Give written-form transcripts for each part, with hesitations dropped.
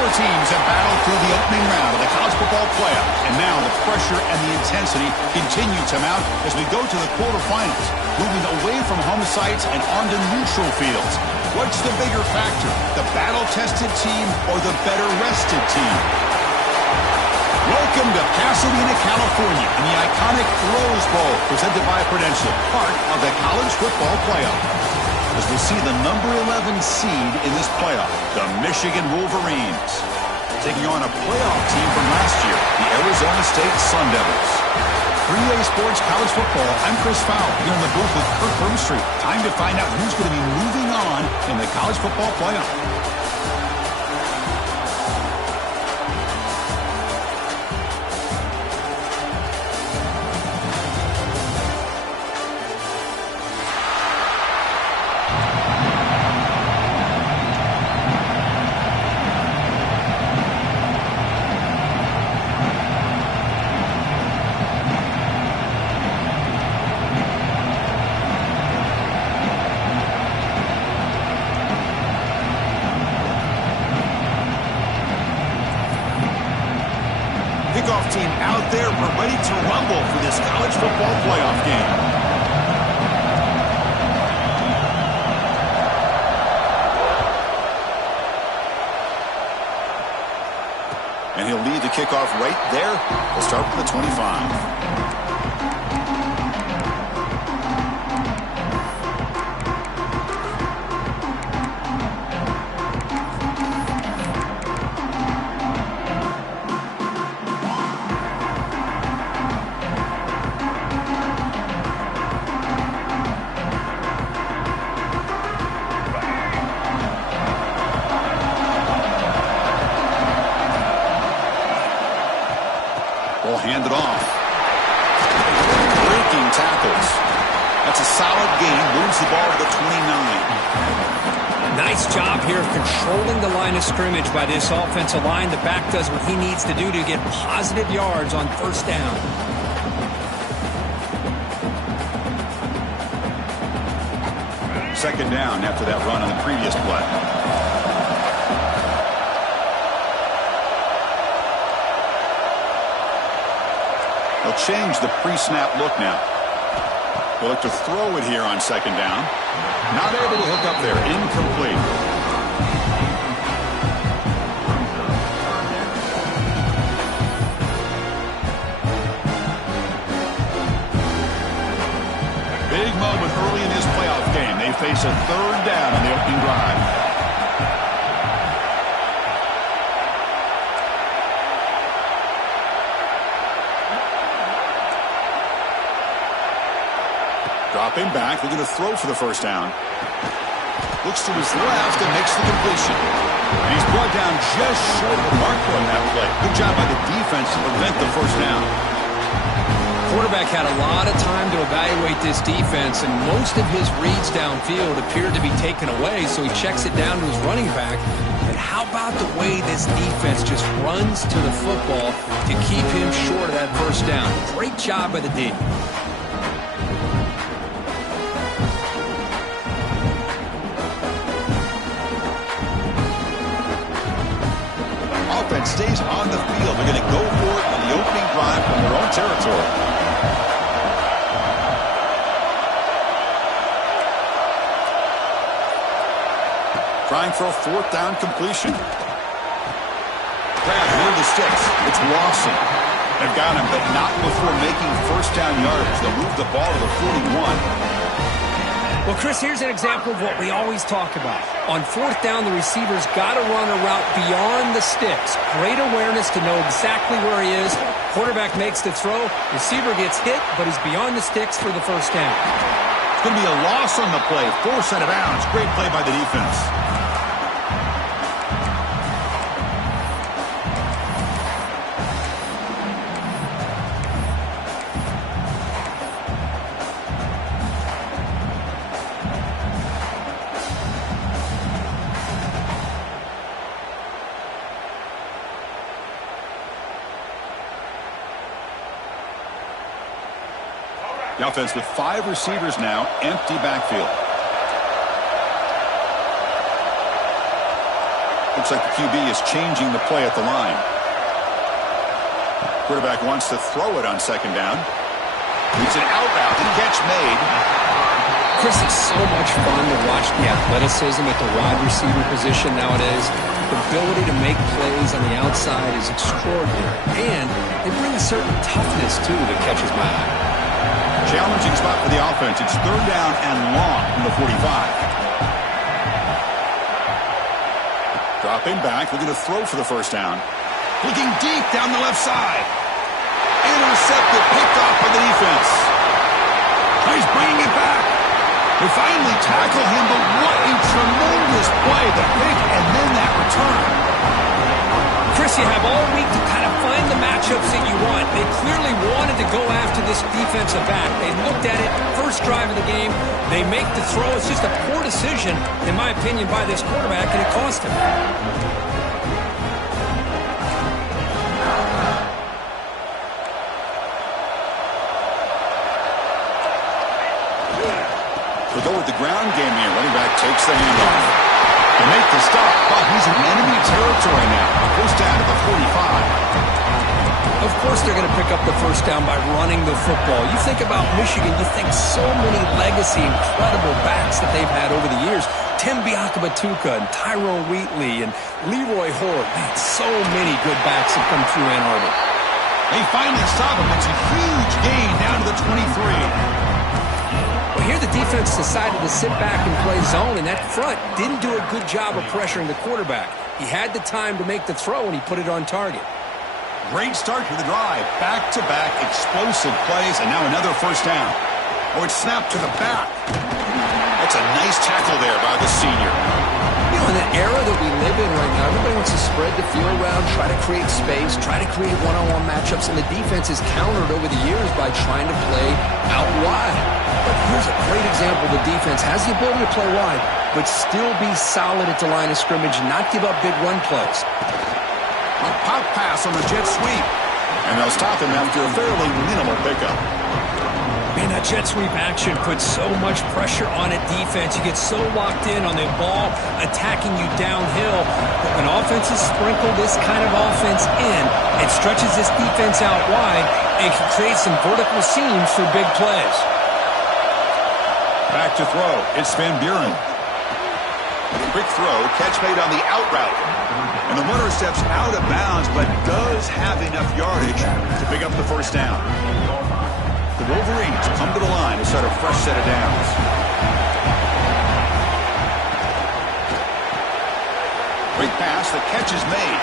Four teams have battled through the opening round of the college football playoff, and now the pressure and the intensity continue to mount as we go to the quarterfinals, moving away from home sites and onto neutral fields. What's the bigger factor, the battle-tested team or the better-rested team? Welcome to Pasadena, California, in the iconic Rose Bowl, presented by Prudential, part of the college football playoff. As we see the number 11 seed in this playoff, the Michigan Wolverines, taking on a playoff team from last year, the Arizona State Sun Devils. 3A Sports College Football, I'm Chris Fowler, here in the booth with Kirk Broomstreet. Time to find out who's going to be moving on in the college football playoff. Kickoff team out there. We're ready to rumble for this college football playoff game. And he'll lead the kickoff right there. We'll start with the 25. Hand it off. Breaking tackles. That's a solid gain. Moves the ball to the 29. Nice job here of controlling the line of scrimmage by this offensive line. The back does what he needs to do to get positive yards on first down. Second down after that run on the previous play. They'll change the pre-snap look now. They'll look to throw it here on second down. Not able to hook up there. Incomplete. Big moment early in this playoff game. They face a third down on the opening drive. Dropping back, they're going to throw for the first down. Looks to his left and makes the completion. And he's brought down just short of the marker on that play. Good job by the defense to prevent the first down. Quarterback had a lot of time to evaluate this defense, and most of his reads downfield appeared to be taken away, so he checks it down to his running back. But how about the way this defense just runs to the football to keep him short of that first down? Great job by the D. Offense stays on the field. They're going to go for it on the opening drive from their own territory. Trying for a fourth down completion. Grab near the sticks. It's Lawson. They've got him, but not before making first down yardage. They'll move the ball to the 41. Well, Chris, here's an example of what we always talk about. On fourth down, the receiver's got to run a route beyond the sticks. Great awareness to know exactly where he is. Quarterback makes the throw. Receiver gets hit, but he's beyond the sticks for the first down. It's going to be a loss on the play. Force out of bounds. Great play by the defense. The offense with 5 receivers now, empty backfield. Looks like the QB is changing the play at the line. Quarterback wants to throw it on second down. It's an out route. The catch made. Chris, it's so much fun to watch the athleticism at the wide receiver position nowadays. The ability to make plays on the outside is extraordinary. And they bring a certain toughness, too, that catches my eye. Challenging spot for the offense. It's third down and long from the 45. Dropping back, looking to throw for the first down. Looking deep down the left side. Intercepted, picked off by the defense. He's bringing it back. They finally tackle him, but what a tremendous play. The pick and then that return. Chris, you have all week to kind of find the matchups that you want. They clearly wanted to go after this defensive back. They looked at it, first drive of the game. They make the throw. It's just a poor decision, in my opinion, by this quarterback, and it cost him. They'll go with the ground game here. Running back takes the handoff. They make the stop, but he's in enemy territory now. First down at the 45. Of course they're going to pick up the first down by running the football. You think about Michigan, you think so many legacy, incredible backs that they've had over the years. Tim Biakabatuka and Tyrone Wheatley and Leroy Horde. Man, so many good backs have come through Ann Arbor. They finally stop him. It's a huge gain down to the 23. Well, here the defense decided to sit back and play zone, and that front didn't do a good job of pressuring the quarterback. He had the time to make the throw, and he put it on target. Great start to the drive. Back-to-back explosive plays, and now another first down. Oh, it's snapped to the back. That's a nice tackle there by the senior. You know, in the era that we live in right now, everybody wants to spread the field around, try to create space, try to create one-on-one matchups, and the defense is countered over the years by trying to play out wide. But here's a great example. The defense has the ability to play wide, but still be solid at the line of scrimmage and not give up big run plays. A pop pass on the jet sweep. And they'll stop him after a fairly minimal pickup. Man, that jet sweep action puts so much pressure on a defense. You get so locked in on the ball attacking you downhill. But when offenses sprinkle this kind of offense in, it stretches this defense out wide and can create some vertical seams for big plays. Back to throw. It's Van Buren. Quick throw. Catch made on the out route. And the runner steps out of bounds, but does have enough yardage to pick up the first down. The Wolverines come to the line to start a fresh set of downs. Quick pass. The catch is made.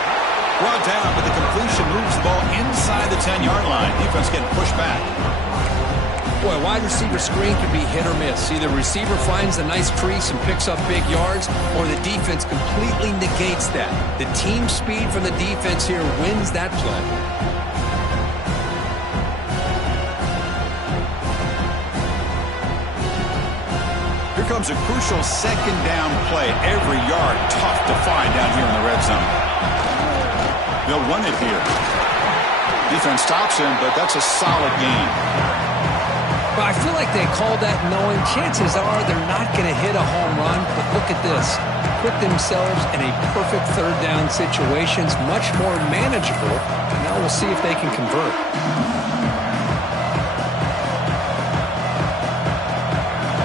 Brought down, but the completion moves the ball inside the 10-yard line. Defense getting pushed back. Boy, a wide receiver screen can be hit or miss. Either receiver finds a nice crease and picks up big yards, or the defense completely negates that. The team speed from the defense here wins that play. Here comes a crucial second down play. Every yard tough to find down here in the red zone. They'll run it here. Defense stops him, but that's a solid gain. But I feel like they called that knowing chances are they're not going to hit a home run. But look at this. Put themselves in a perfect third down situation. It's much more manageable. And now we'll see if they can convert.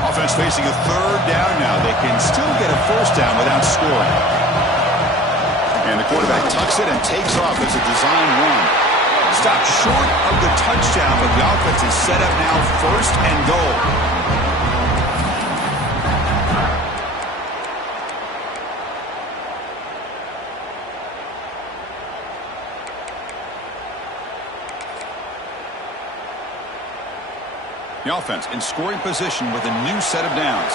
Offense facing a third down now. They can still get a first down without scoring. And the quarterback tucks it and takes off as a design run. Stopped short of the touchdown, but the offense is set up now first and goal. The offense in scoring position with a new set of downs.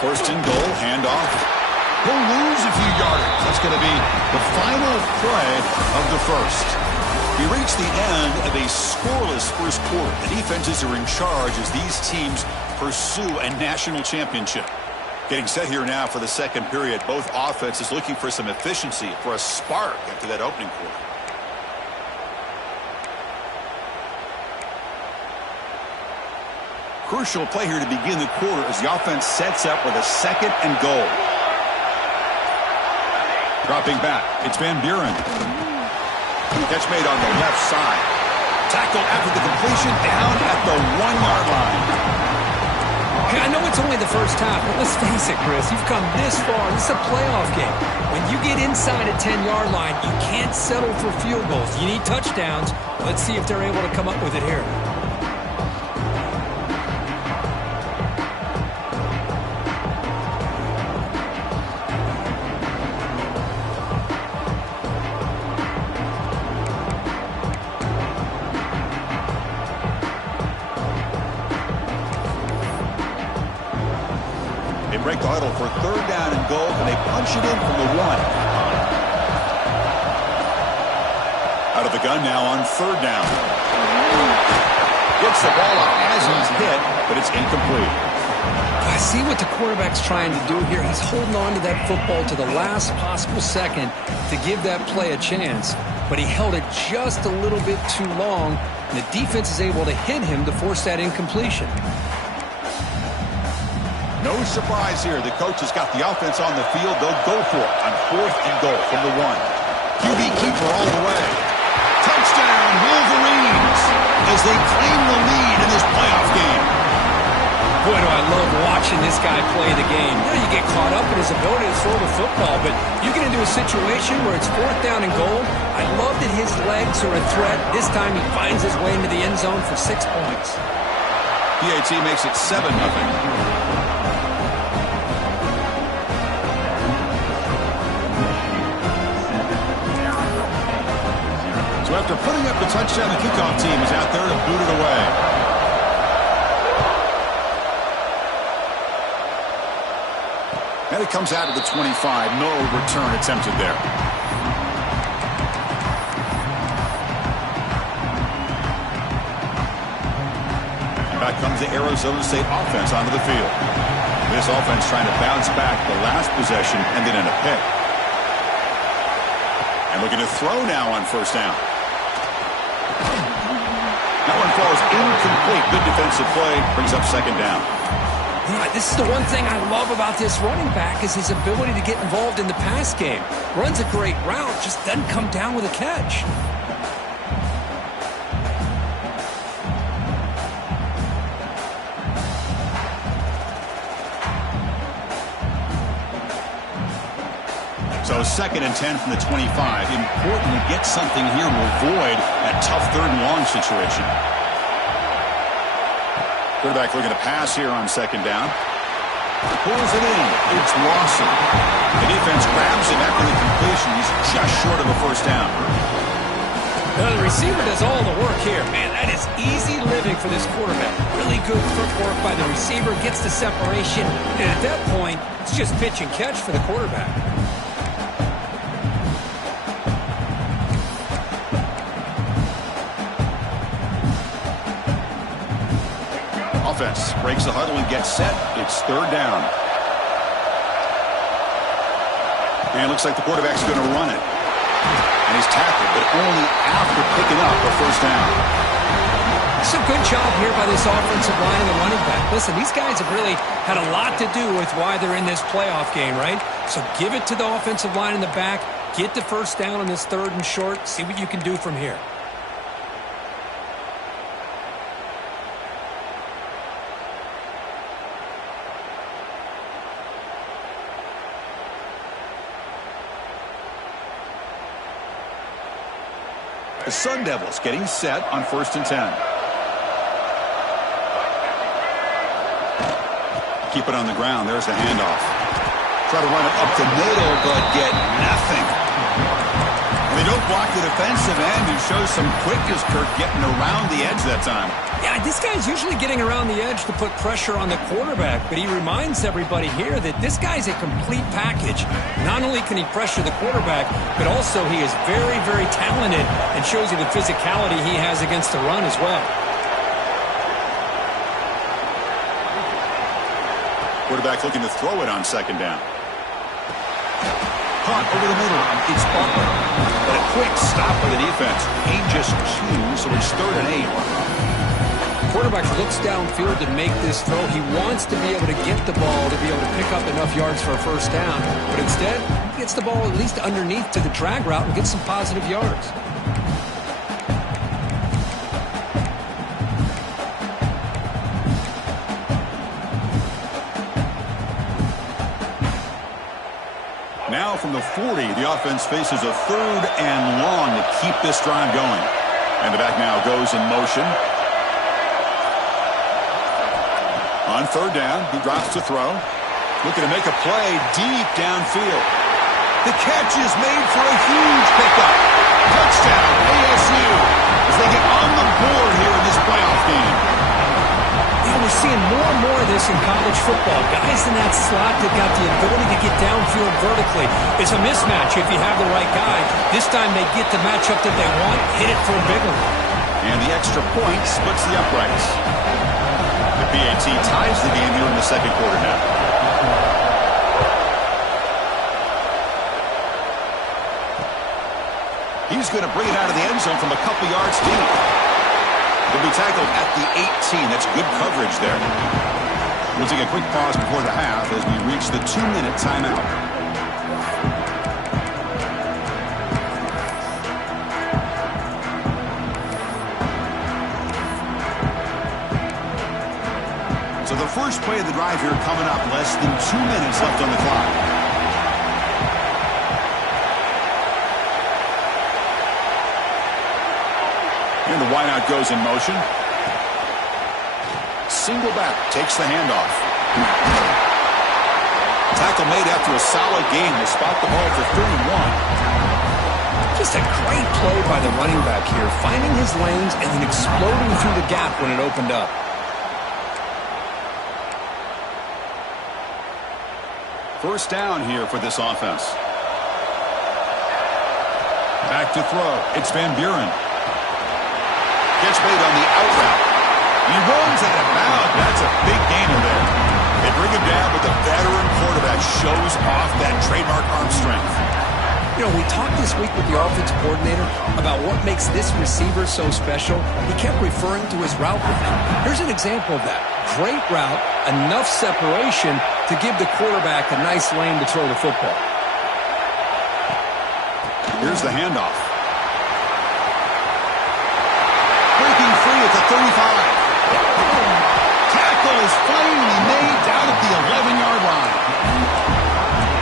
First and goal, handoff. He'll lose a few yardage. That's going to be the final play of the first. We reach the end of a scoreless first quarter. The defenses are in charge as these teams pursue a national championship. Getting set here now for the second period. Both offenses looking for some efficiency, for a spark after that opening quarter. crucial play here to begin the quarter as the offense sets up with a 2nd and goal. Dropping back, it's Van Buren. Catch made on the left side. Tackle after the completion down at the 1-yard line. Hey, I know it's only the first half, but let's face it, Chris. You've come this far. This is a playoff game. When you get inside a 10-yard line, you can't settle for field goals. You need touchdowns. Let's see if they're able to come up with it here. Break the huddle for 3rd down and goal, and they punch it in from the 1. Out of the gun now on 3rd down. Gets the ball up as he's hit, but it's incomplete. I see what the quarterback's trying to do here. He's holding on to that football to the last possible second to give that play a chance, but he held it just a little bit too long, and the defense is able to hit him to force that incompletion. No surprise here. The coach has got the offense on the field. They'll go for it on 4th and goal from the 1. QB keeper all the way. Touchdown, Wolverines, as they claim the lead in this playoff game. Boy, do I love watching this guy play the game. You know, you get caught up in his ability to throw the football, but you get into a situation where it's 4th down and goal. I love that his legs are a threat. This time he finds his way into the end zone for 6 points. PAT makes it 7-0. So after putting up the touchdown, the kickoff team is out there to boot it away. And it comes out of the 25. No return attempted there. And back comes the Arizona State offense onto the field. This offense trying to bounce back. The last possession ended in a pick. And looking to throw now on 1st down. That one falls incomplete. Good defensive play. Brings up 2nd down. This is the one thing I love about this running back is his ability to get involved in the pass game. Runs a great route, just doesn't come down with a catch. So 2nd and 10 from the 25. Important to get something here to avoid that tough 3rd and long situation. Quarterback looking to pass here on 2nd down. Pulls it in. It's Lawson. The defense grabs him after the completion. He's just short of a 1st down. Now the receiver does all the work here. Man, that is easy living for this quarterback. Really good footwork by the receiver. Gets the separation. And at that point, it's just pitch and catch for the quarterback. Offense breaks the huddle and gets set. It's 3rd down. And it looks like the quarterback's going to run it. And he's tackled, but only after picking up a 1st down. It's a good job here by this offensive line and the running back. Listen, these guys have really had a lot to do with why they're in this playoff game, right? So give it to the offensive line in the back. Get the 1st down on this 3rd and short. See what you can do from here. The Sun Devils getting set on 1st and 10. Keep it on the ground. There's the handoff. Try to run it up the middle, but get nothing. And they don't block the defensive end, who shows some quickness, Kirk, getting around the edge that time. Yeah, this guy's usually getting around the edge to put pressure on the quarterback, but he reminds everybody here that this guy's a complete package. Not only can he pressure the quarterback, but also he is very, very talented and shows you the physicality he has against the run as well. Quarterback looking to throw it on 2nd down. Caught over the middle. It's Butler. But a quick stop by the defense. 8 just 2, so it's 3rd and 8. quarterback looks downfield to make this throw. He wants to be able to get the ball to be able to pick up enough yards for a first down. But instead, he gets the ball at least underneath to the drag route and gets some positive yards. Now from the 40, the offense faces a 3rd and long to keep this drive going. And the back now goes in motion. On 3rd down, he drops to throw. Looking to make a play deep downfield. The catch is made for a huge pickup. Touchdown, ASU, as they get on the board here in this playoff game. Yeah, we're seeing more and more of this in college football. Guys in that slot that got the ability to get downfield vertically. It's a mismatch if you have the right guy. This time they get the matchup that they want, hit it for a big one. And the extra point splits the uprights. The PAT ties the game here in the second quarter now. He's going to bring it out of the end zone from a couple yards deep. He'll be tackled at the 18. That's good coverage there. We'll take a quick pause before the half as we reach the 2-minute timeout. So the first play of the drive here coming up, less than 2 minutes left on the clock. And the wideout goes in motion. Single back takes the handoff. Tackle made after a solid game. They spot the ball for 31. Just a great play by the running back here, finding his lanes and then exploding through the gap when it opened up. First down here for this offense. Back to throw. It's Van Buren. Gets made on the out route. He runs out of bounds. That's a big gainer there. They bring him down, but the veteran quarterback shows off that trademark arm strength. You know, we talked this week with the offensive coordinator about what makes this receiver so special. He kept referring to his route running. Here's an example of that. Great route, enough separation to give the quarterback a nice lane to throw the football. Here's the handoff. Breaking free at the 35. Tackle is finally made down at the 11-yard line.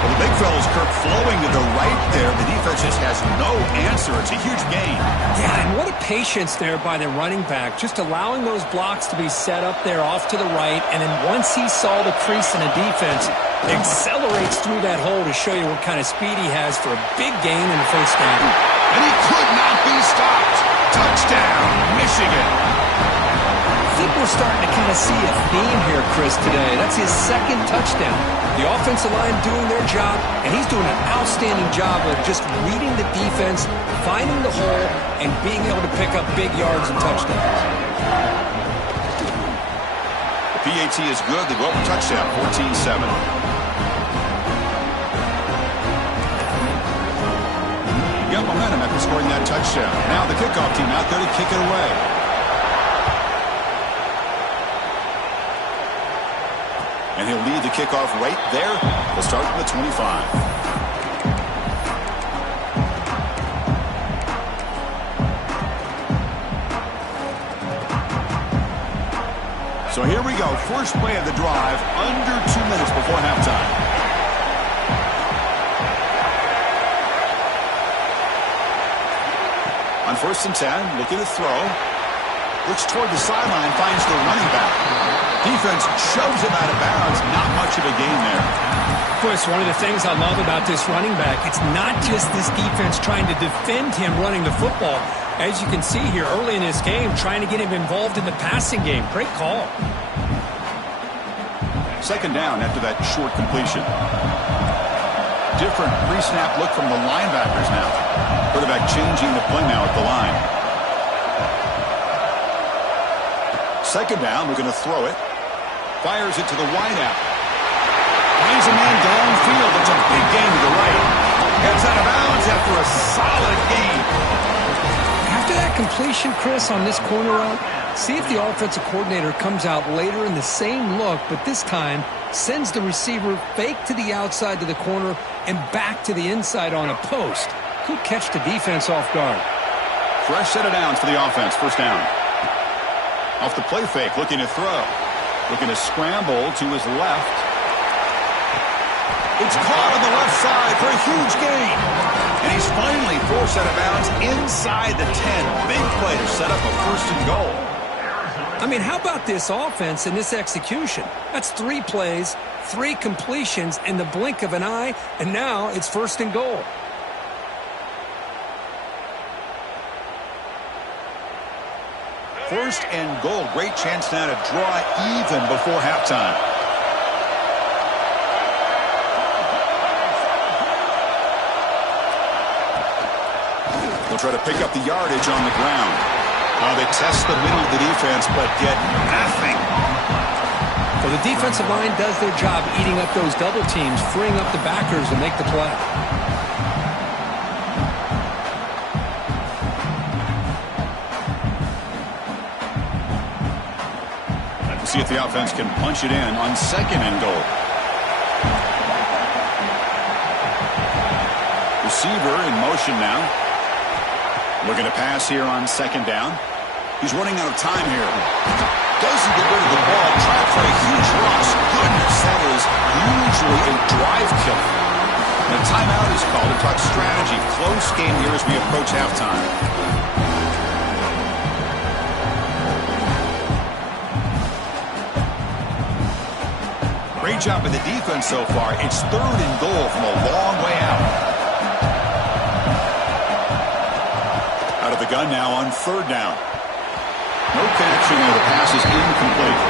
Well, the big fella's Kirk flowing to the right there. The defense just has no answer. It's a huge gain. Yeah, and what a patience there by the running back. Just allowing those blocks to be set up there off to the right. And then once he saw the crease in the defense, accelerates through that hole to show you what kind of speed he has for a big gain in the first down. And he could not be stopped. Touchdown, Michigan. I think we're starting to kind of see a theme here, Chris, today. That's his second touchdown. The offensive line doing their job, and he's doing an outstanding job of just reading the defense, finding the hole, and being able to pick up big yards and touchdowns. The PAT is good. They go up a touchdown, 14-7. Got momentum after scoring that touchdown. Now the kickoff team out there to kick it away. And he'll lead the kickoff right there. They'll start from the 25. So here we go. First play of the drive, under 2 minutes before halftime. On 1st and 10, looking to throw. Looks toward the sideline, finds the running back. Defense shoves him out of bounds. Not much of a gain there. Chris, one of the things I love about this running back, it's not just this defense trying to defend him running the football. As you can see here early in this game, trying to get him involved in the passing game. Great call. Second down after that short completion. Different pre-snap look from the linebackers now. Quarterback changing the play now at the line. Second down, we're going to throw it. Fires it to the wideout. Finds a man downfield. That's a big gain to the right. Gets out of bounds after a solid gain. After that completion, Chris, on this corner route, See if the offensive coordinator comes out later in the same look, but this time sends the receiver fake to the outside to the corner and back to the inside on a post. Could catch the defense off guard. Fresh set of downs for the offense. First down. Off the play fake, looking to throw. Looking to scramble to his left. It's caught on the left side for a huge gain. And he's finally forced out of bounds inside the 10. Big play to set up a first and goal. I mean, how about this offense and this execution? That's 3 plays, 3 completions in the blink of an eye, and now it's first and goal. First and goal. Great chance now to draw even before halftime. They'll try to pick up the yardage on the ground. They test the middle of the defense, but get nothing. Well, the defensive line does their job eating up those double teams, freeing up the backers to make the play. Let's see if the offense can punch it in on second and goal. Receiver in motion now. Looking to pass here on second down. He's running out of time here. Doesn't get rid of the ball. Tried for a huge loss. Goodness, that is usually a drive killer. And a timeout is called to talk strategy. Close game here as we approach halftime. Great job by the defense so far. It's third and goal from a long way out. Out of the gun now on third down. No connection there. The pass is incomplete.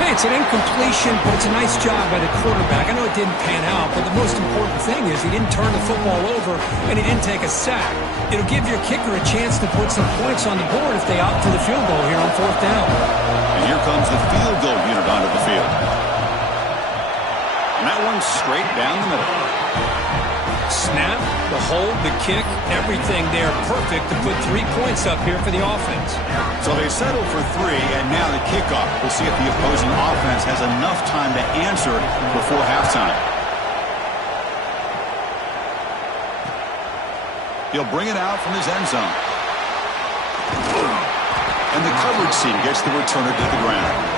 Hey, it's an incompletion, but it's a nice job by the quarterback. I know it didn't pan out, but the most important thing is he didn't turn the football over and he didn't take a sack. It'll give your kicker a chance to put some points on the board if they opt for the field goal here on fourth down. And here comes the field goal unit onto the field. And that one's straight down the middle. Snap, the hold, the kick, everything there perfect to put 3 points up here for the offense. So they settle for 3, and now the kickoff. We'll see if the opposing offense has enough time to answer before halftime. He'll bring it out from his end zone. And the coverage team gets the returner to the ground.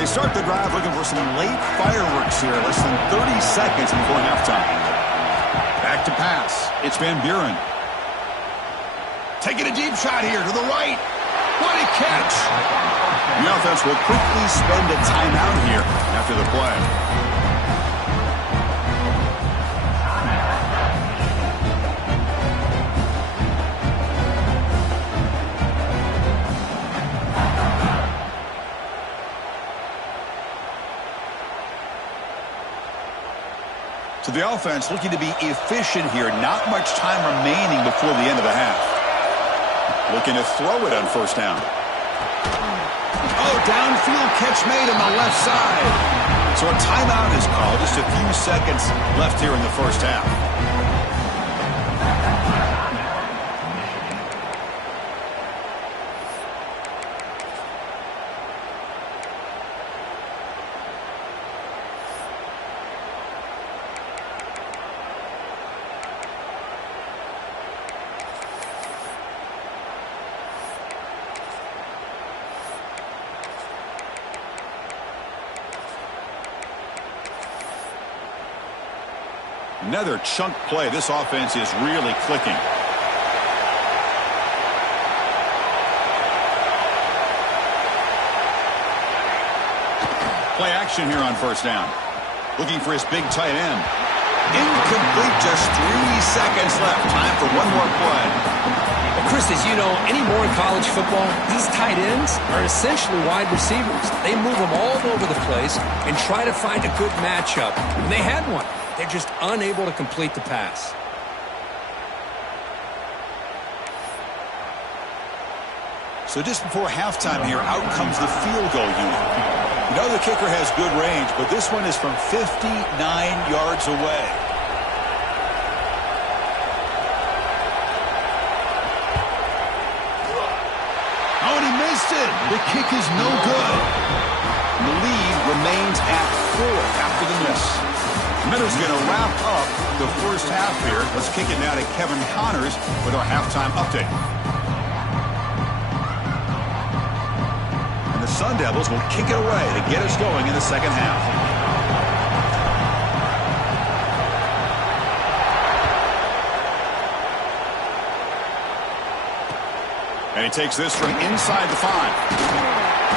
They start the drive looking for some late fireworks here. Less than 30 seconds before halftime. Back to pass. It's Van Buren. Taking a deep shot here to the right. What a catch. The offense will quickly spend a timeout here after the play. So the offense looking to be efficient here. Not much time remaining before the end of the half. Looking to throw it on first down. Oh, downfield catch made on the left side. So a timeout is called. Just a few seconds left here in the first half. Another chunk play. This offense is really clicking. Play action here on first down. Looking for his big tight end. Incomplete. Just 3 seconds left. Time for one more play. Well, Chris, as you know, anymore in college football, these tight ends are essentially wide receivers. They move them all over the place and try to find a good matchup. And they had one. They're just unable to complete the pass. So just before halftime here, out comes the field goal unit. You know the kicker has good range, but this one is from 59 yards away. Oh, and he missed it. The kick is no good. The lead remains at 4 after the miss. Miller's going to wrap up the first half here. Let's kick it now to Kevin Connors with our halftime update. And the Sun Devils will kick it away to get us going in the second half. And he takes this from inside the 5.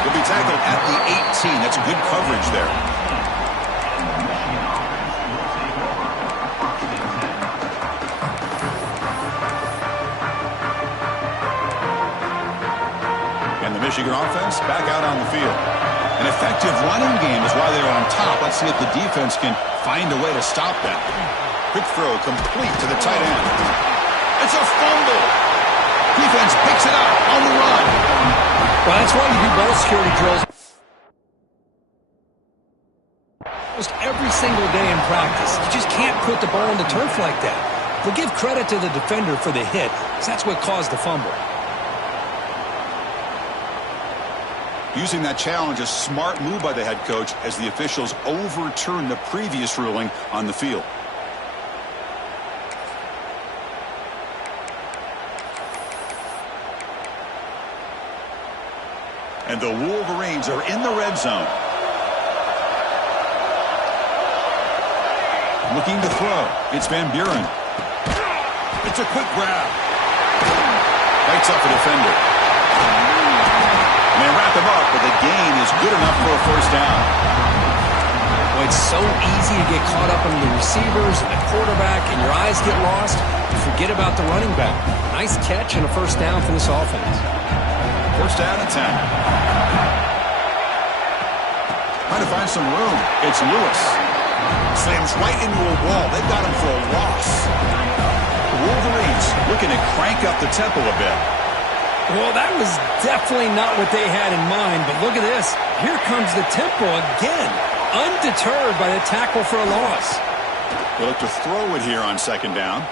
He'll be tackled at the 18. That's good coverage there. Michigan offense back out on the field. An effective running game is why they're on top. Let's see if the defense can find a way to stop that. Quick throw complete to the tight end. It's a fumble. Defense picks it up on the run. Well, that's why you do ball security drills almost every single day in practice. You just can't put the ball on the turf like that. But give credit to the defender for the hit, because that's what caused the fumble. Using that challenge, a smart move by the head coach as the officials overturn the previous ruling on the field. And the Wolverines are in the red zone. Looking to throw. It's Van Buren. It's a quick grab. Lights up the defender. And they wrap him up, but the gain is good enough for a first down. Well, it's so easy to get caught up in the receivers and the quarterback, and your eyes get lost. You forget about the running back. Nice catch and a first down for this offense. First down and 10. Trying to find some room. It's Lewis. Slams right into a wall. They've got him for a loss. The Wolverines looking to crank up the tempo a bit. Well, that was definitely not what they had in mind, but look at this. Here comes the tempo again, undeterred by the tackle for a loss. They look to throw it here on second down.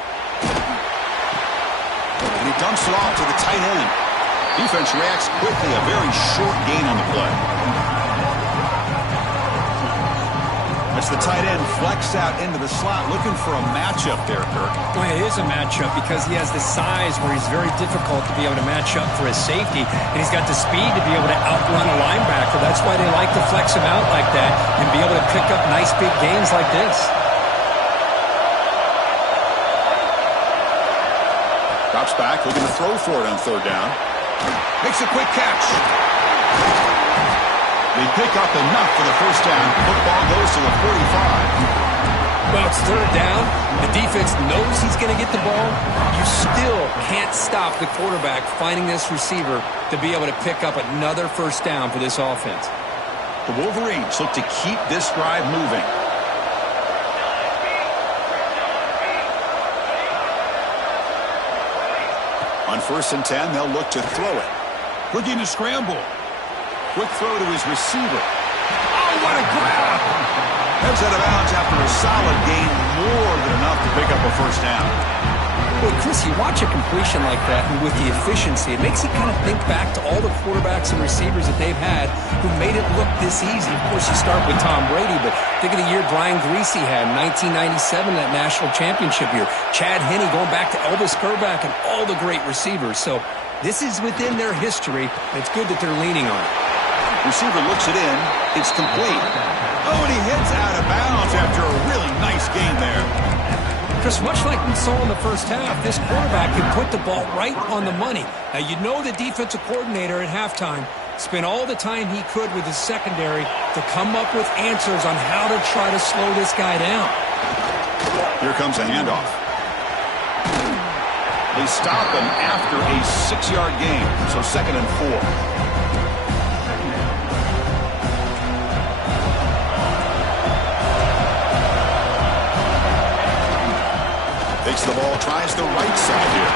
And he dumps it off to the tight end. Defense reacts quickly, a very short gain on the play. As the tight end flex out into the slot, looking for a matchup there, Kirk. Well, it is a matchup because he has the size where he's very difficult to be able to match up for his safety, and he's got the speed to be able to outrun a linebacker. That's why they like to flex him out like that and be able to pick up nice big gains like this. Drops back, looking to throw for it on third down. Makes a quick catch. They pick up enough for the first down. Football goes to the 45. Well, it's third down. The defense knows he's going to get the ball. You still can't stop the quarterback finding this receiver to be able to pick up another first down for this offense. The Wolverines look to keep this drive moving. On first and 10, they'll look to throw it. Looking to scramble. Quick throw to his receiver. Oh, what a grab! Heads out of bounds after a solid gain, more than enough to pick up a first down. Well, Chris, you watch a completion like that, and with the efficiency, it makes you kind of think back to all the quarterbacks and receivers that they've had who made it look this easy. Of course, you start with Tom Brady, but think of the year Brian Griese had in 1997, that national championship year. Chad Henne going back to Elvis Kerback and all the great receivers. So this is within their history, and it's good that they're leaning on it. Receiver looks it in. It's complete. Oh, and he heads out of bounds after a really nice game there. Chris, much like we saw in the first half, this quarterback can put the ball right on the money. Now, you know the defensive coordinator at halftime spent all the time he could with his secondary to come up with answers on how to try to slow this guy down. Here comes a handoff. They stop him after a 6-yard gain, so 2nd and 4. Takes the ball, tries the right side here.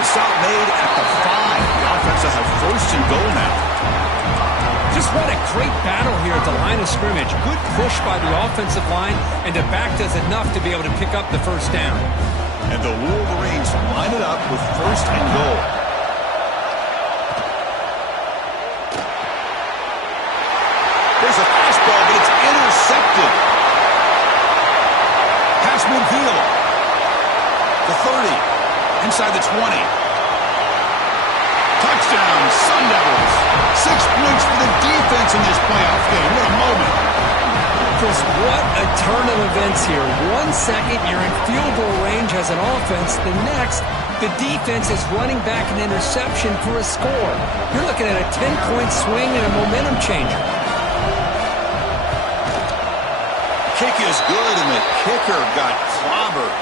The stop made at the 5. The offense will have first and goal now. Just what a great battle here at the line of scrimmage. Good push by the offensive line, and the back does enough to be able to pick up the first down. And the Wolverines line it up with first and goal. There's a fastball, but it's intercepted. Pass midfield. The 30. Inside the 20. Touchdown, Sun Devils. 6 points for the defense in this playoff game. What a moment. Chris, what a turn of events here. 1 second, you're in field goal range as an offense. The next, the defense is running back an interception for a score. You're looking at a 10-point swing and a momentum changer. Kick is good, and the kicker got clobbered.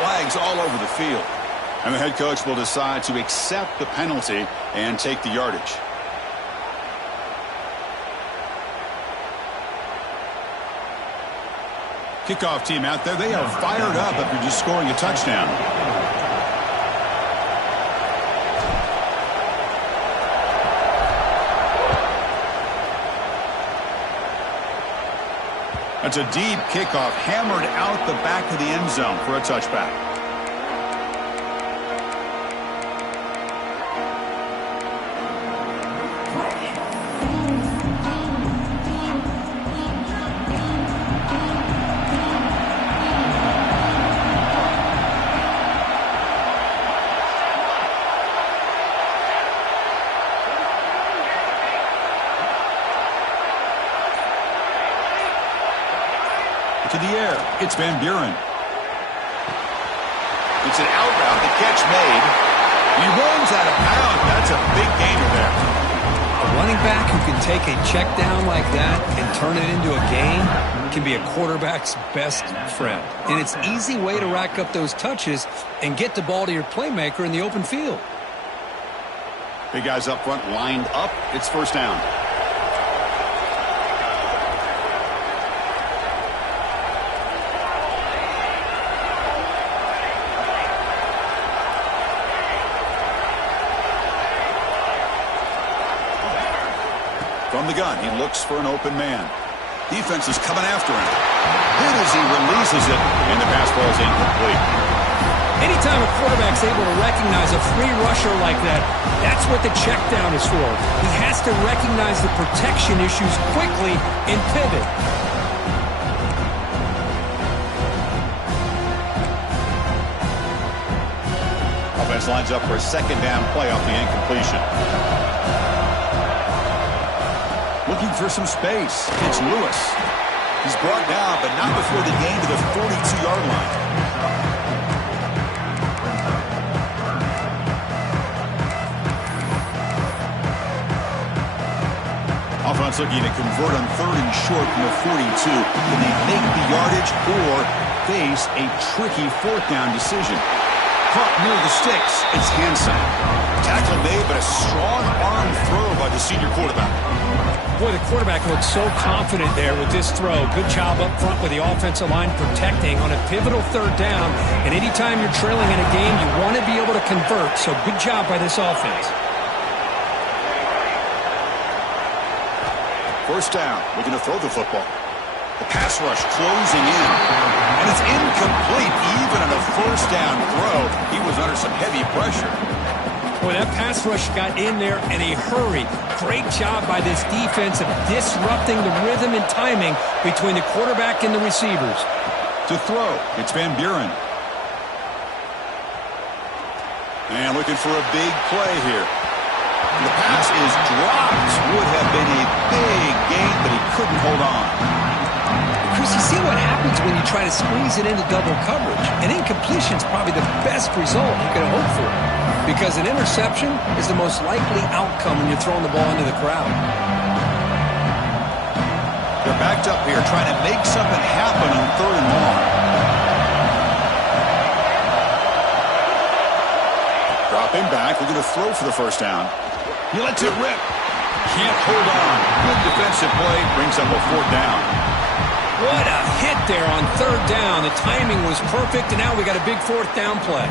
Flags all over the field. And the head coach will decide to accept the penalty and take the yardage. Kickoff team out there, they are fired up after just scoring a touchdown. That's a deep kickoff, hammered out the back of the end zone for a touchback. To the air, it's Van Buren. It's an out route, the catch made. He runs out of bounds. That's a big gainer there. A running back who can take a check down like that and turn it into a gain can be a quarterback's best friend. And it's an easy way to rack up those touches and get the ball to your playmaker in the open field. Big guys up front lined up. It's first down. From the gun, he looks for an open man. Defense is coming after him. Hit as he releases it, and the pass ball is incomplete. Anytime a quarterback's able to recognize a free rusher like that, that's what the check down is for. He has to recognize the protection issues quickly and pivot. Offense lines up for a second down play off the incompletion. Looking for some space. It's Lewis. He's brought down, but not before the gain to the 42-yard line. Offense looking to convert on 3rd and short from the 42. Can they make the yardage or face a tricky 4th down decision? Caught near the sticks. It's Hansen. Tackle made, but a strong arm throw by the senior quarterback. Boy, the quarterback looks so confident there with this throw. Good job up front with the offensive line protecting on a pivotal 3rd down. And anytime you're trailing in a game, you want to be able to convert. So good job by this offense. First down, looking to throw the football. The pass rush closing in. And it's incomplete even on a first down throw. He was under some heavy pressure. Boy, that pass rush got in there in a hurry. Great job by this defense of disrupting the rhythm and timing between the quarterback and the receivers. To throw, it's Van Buren. And looking for a big play here. And the pass is dropped. Would have been a big gain, but he couldn't hold on. Chris, you see what happens when you try to squeeze it into double coverage. An incompletion is probably the best result you could hope for, because an interception is the most likely outcome when you're throwing the ball into the crowd. They're backed up here trying to make something happen on 3rd and long. Dropping back, looking to throw for the first down. He lets it rip. Can't hold on. Good defensive play, brings up a 4th down. What a hit there on 3rd down. The timing was perfect, and now we got a big 4th down play.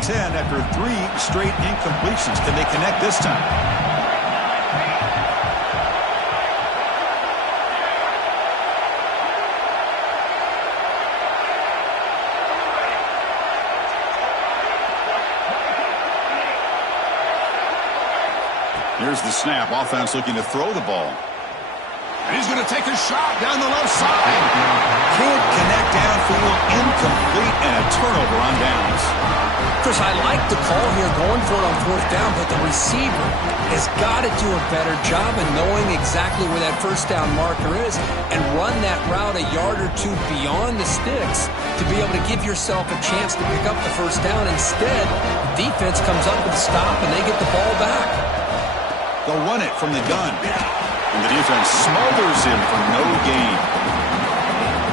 and 10 after 3 straight incompletions. Can they connect this time? Here's the snap. Offense looking to throw the ball. And he's going to take a shot down the left side. Can't connect downfield. Incomplete, and a turnover on downs. Chris, I like the call here going for it on 4th down, but the receiver has got to do a better job of knowing exactly where that 1st down marker is and run that route a yard or 2 beyond the sticks to be able to give yourself a chance to pick up the 1st down. Instead, defense comes up with a stop, and they get the ball back. They'll run it from the gun. And the defense smothers him for no gain.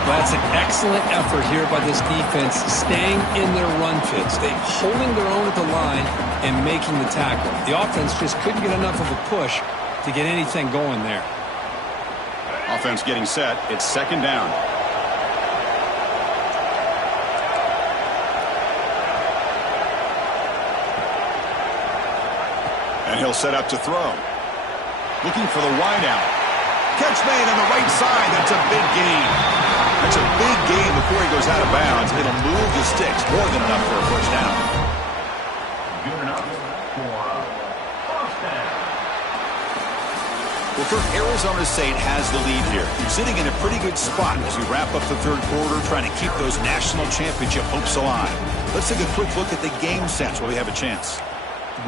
That's an excellent effort here by this defense, staying in their run fit, staying holding their own at the line and making the tackle. The offense just couldn't get enough of a push to get anything going there. Offense getting set. It's 2nd down. And he'll set up to throw. Looking for the wideout. Catch made on the right side. That's a big gain. That's a big gain before he goes out of bounds. It'll move the sticks. More than enough for a 1st down. Good enough for a 1st down. Well, Kirk, Arizona State has the lead here. Sitting in a pretty good spot as we wrap up the 3rd quarter, trying to keep those national championship hopes alive. Let's take a quick look at the game sense while we have a chance.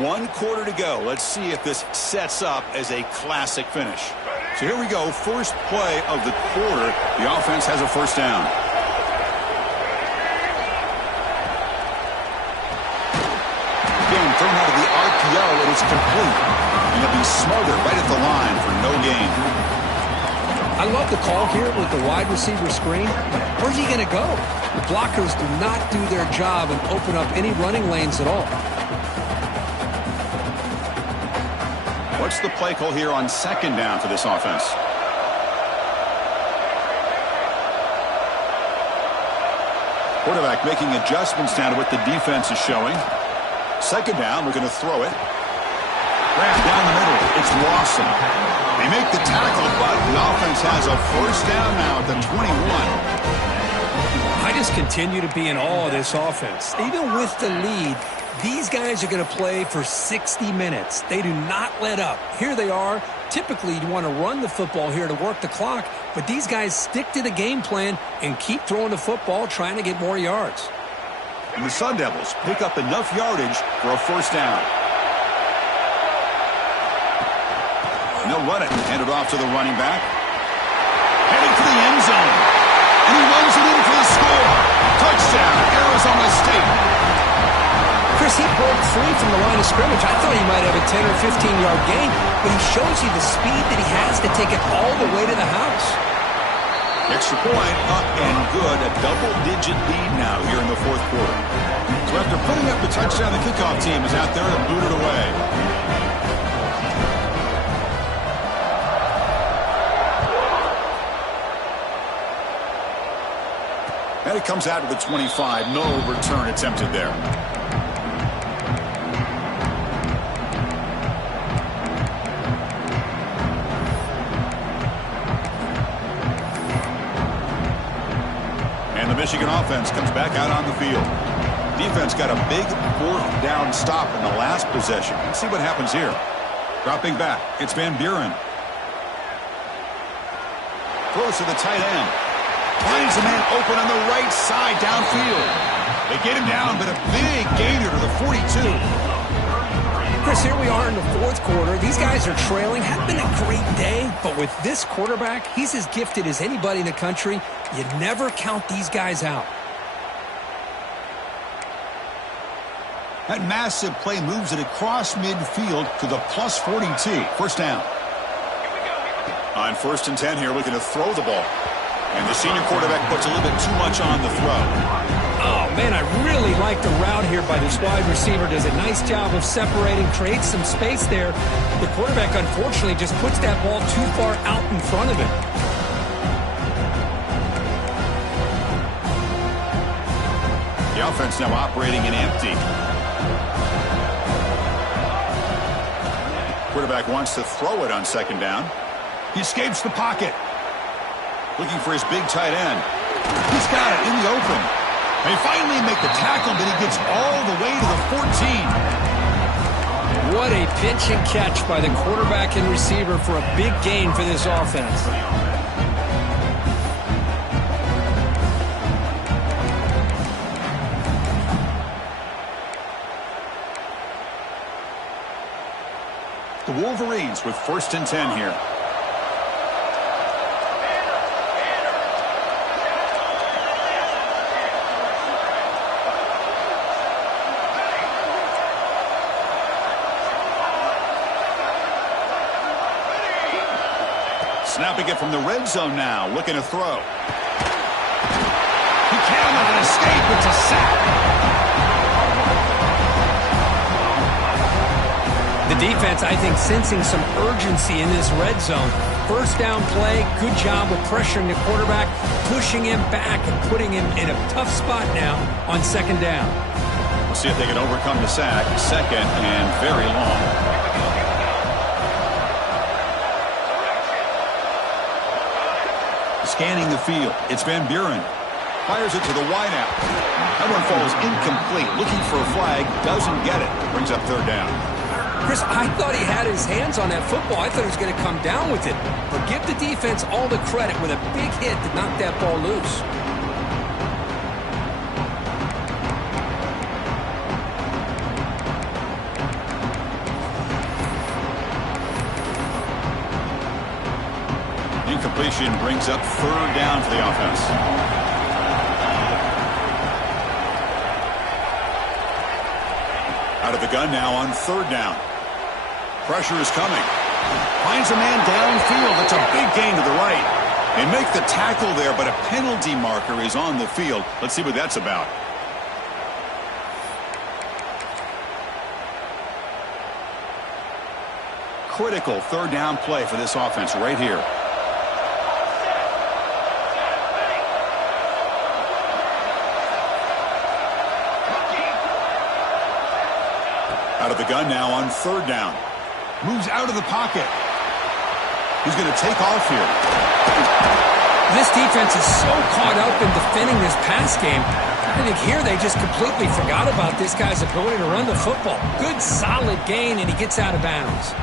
1 quarter to go. Let's see if this sets up as a classic finish. So here we go. First play of the quarter. The offense has a 1st down. Again, thrown out of the RPO, and it's complete. And it'll be smothered right at the line for no gain. I love the call here with the wide receiver screen. Where's he going to go? The blockers do not do their job and open up any running lanes at all. What's the play call here on 2nd down for this offense? Quarterback making adjustments down to what the defense is showing. 2nd down, we're going to throw it. Wrapped down the middle. It's Lawson. They make the tackle, but the offense has a 1st down now at the 21. I just continue to be in awe of this offense. Even with the lead, these guys are going to play for 60 minutes. They do not let up. Here they are. Typically, you want to run the football here to work the clock, but these guys stick to the game plan and keep throwing the football, trying to get more yards. And the Sun Devils pick up enough yardage for a 1st down. And they'll run it. Hand it off to the running back. Heading for the end zone. And he runs it in for the score. Touchdown, Arizona State. Chris, he broke free from the line of scrimmage. I thought he might have a 10 or 15-yard gain, but he shows you the speed that he has to take it all the way to the house. Extra point up and good. A double-digit lead now here in the 4th quarter. So after putting up the touchdown, the kickoff team is out there to boot it away. And it comes out to the 25. No return attempted there. And the Michigan offense comes back out on the field. Defense got a big 4th down stop in the last possession. Let's see what happens here. Dropping back, it's Van Buren. Throws to the tight end. Finds a man open on the right side downfield. They get him down, but a big gainer to the 42. Chris, here we are in the 4th quarter. These guys are trailing. Had been a great day, but with this quarterback, he's as gifted as anybody in the country. You never count these guys out. That massive play moves it across midfield to the plus 42. 1st down. On 1st and 10 here, looking to throw the ball. And the senior quarterback puts a little bit too much on the throw. Oh, man, I really like the route here by this wide receiver. Does a nice job of separating, creates some space there. The quarterback, unfortunately, just puts that ball too far out in front of him. The offense now operating in empty. quarterback wants to throw it on second down. He escapes the pocket. Looking for his big tight end. He's got it in the open. They finally make the tackle, but he gets all the way to the 14. What a pitch and catch by the quarterback and receiver for a big gain for this offense. The Wolverines with 1st and 10 here. Snapping it from the red zone now, looking to throw. He cannot escape. It's a sack. The defense, I think, sensing some urgency in this red zone. First down play, good job of pressuring the quarterback, pushing him back and putting him in a tough spot now on second down. We'll see if they can overcome the sack. Second and very long. Scanning the field. It's Van Buren. Fires it to the wideout. That one falls incomplete. Looking for a flag. Doesn't get it. Brings up third down. Chris, I thought he had his hands on that football. I thought he was going to come down with it. But give the defense all the credit with a big hit to knock that ball loose. Incompletion brings up third down for the offense. Out of the gun now on third down. Pressure is coming. Finds a man downfield. It's a big gain to the right. They make the tackle there, but a penalty marker is on the field. Let's see what that's about. Critical third down play for this offense right here. Out of the gun now on third down. Moves out of the pocket. He's going to take off here. This defense is so caught up in defending this pass game. I think here they just completely forgot about this guy's ability to run the football. Good, solid gain, and he gets out of bounds.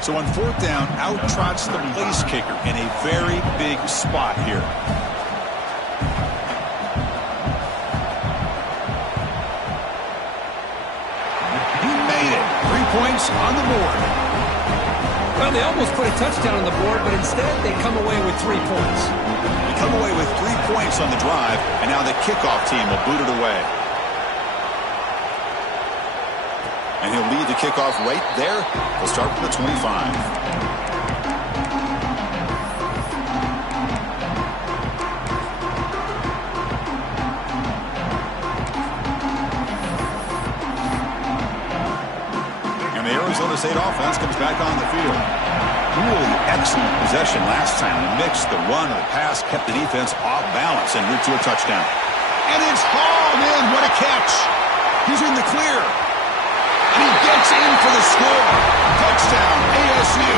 So on fourth down, out trots the place kicker in a very big spot here. Points on the board. Well, they almost put a touchdown on the board, but instead they come away with 3 points. They come away with 3 points on the drive, and now the kickoff team will boot it away. And he'll lead the kickoff right there. They'll start from the 25. Arizona State offense comes back on the field. Really excellent possession last time. The mix, the run, and the pass kept the defense off balance and route to a touchdown. And it's hauled in. What a catch. He's in the clear. And he gets in for the score. Touchdown, ASU.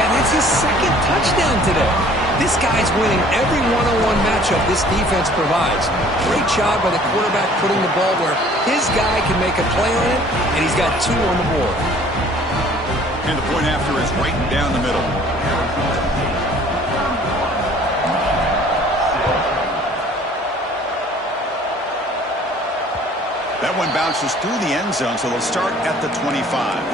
And that's his second touchdown today. This guy's winning every one-on-one matchup this defense provides. Great job by the quarterback putting the ball where his guy can make a play on it, and he's got 2 on the board. And the point after is right down the middle. That one bounces through the end zone, so they'll start at the 25.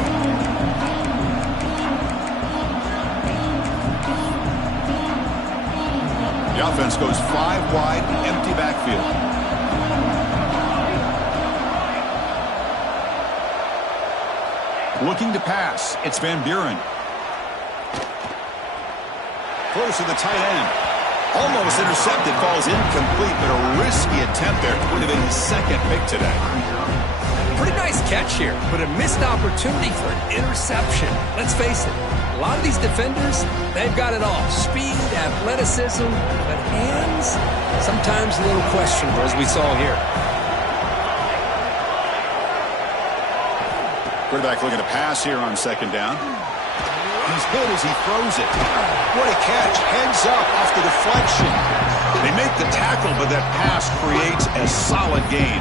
The offense goes 5 wide, empty backfield. Looking to pass. It's Van Buren. Close to the tight end. Almost intercepted. Falls incomplete, but a risky attempt there. Would have been his second pick today. Pretty nice catch here, but a missed opportunity for an interception. Let's face it. A lot of these defenders, they've got it all. Speed, athleticism, but hands, sometimes a little questionable, as we saw here. Quarterback looking to pass here on second down. He's hit as he throws it. What a catch. Heads up off the deflection. They make the tackle, but that pass creates a solid gain.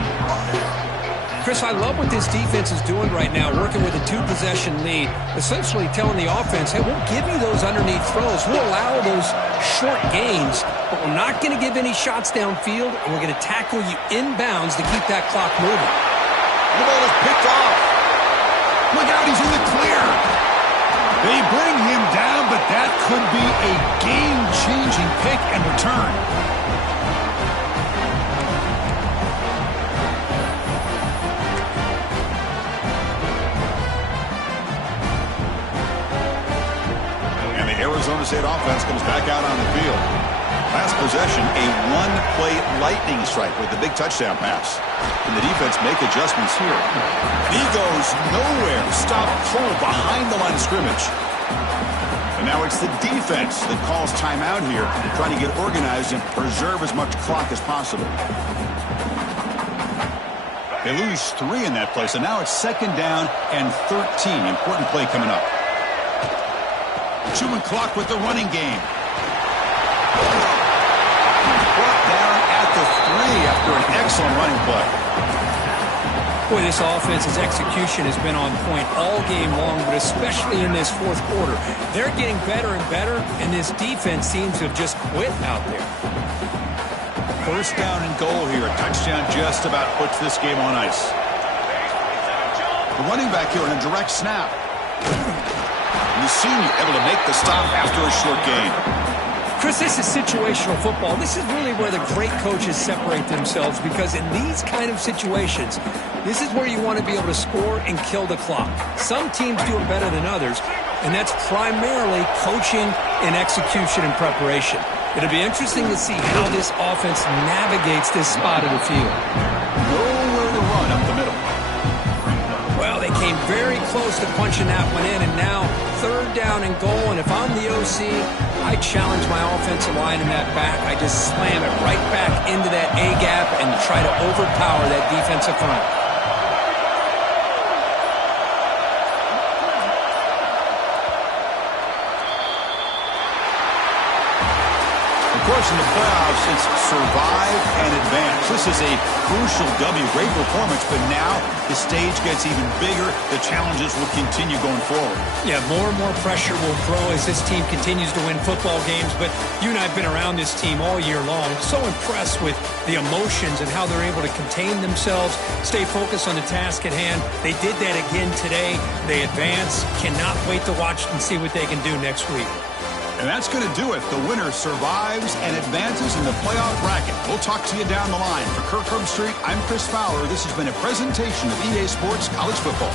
Chris, I love what this defense is doing right now, working with a two-possession lead, essentially telling the offense, hey, we'll give you those underneath throws. We'll allow those short gains, but we're not going to give any shots downfield, and we're going to tackle you inbounds to keep that clock moving. The ball is picked off. Look out, he's in the clear. They bring him down, but that could be a game-changing pick and return. And the Arizona State offense comes back out on the field. Last possession, a one-play lightning strike with the big touchdown pass. Can the defense make adjustments here? And he goes nowhere. Stop full behind the line of scrimmage. And now it's the defense that calls timeout here, trying to get organized and preserve as much clock as possible. They lose 3 in that play, so now it's second down and 13. Important play coming up. Chewing clock with the running game. Brought down at the 3 after an excellent running play. Boy, this offense's execution has been on point all game long, but especially in this fourth quarter. They're getting better and better, and this defense seems to have just quit out there. First down and goal here. A touchdown just about puts this game on ice. The running back here in a direct snap. And the senior able to make the stop after a short gain. Chris, this is situational football. This is really where the great coaches separate themselves, because in these kind of situations, this is where you want to be able to score and kill the clock. Some teams do it better than others, and that's primarily coaching and execution and preparation. It'll be interesting to see how this offense navigates this spot of the field. Nowhere to run up the middle. Well, they came very close to punching that one in, and now third down and goal. And if I'm the OC, I challenge my offensive line in that back. I just slam it right back into that A-gap and try to overpower that defensive front. Of course, in the playoffs, it's survive and advance. This is a crucial W. Great performance, but now the stage gets even bigger. The challenges will continue going forward. Yeah, more and more pressure will grow as this team continues to win football games. But you and I have been around this team all year long. So impressed with the emotions and how they're able to contain themselves, stay focused on the task at hand. They did that again today. They advance. Cannot wait to watch and see what they can do next week. And that's going to do it. The winner survives and advances in the playoff bracket. We'll talk to you down the line. For Kirk Herbstreit, I'm Chris Fowler. This has been a presentation of EA Sports College Football.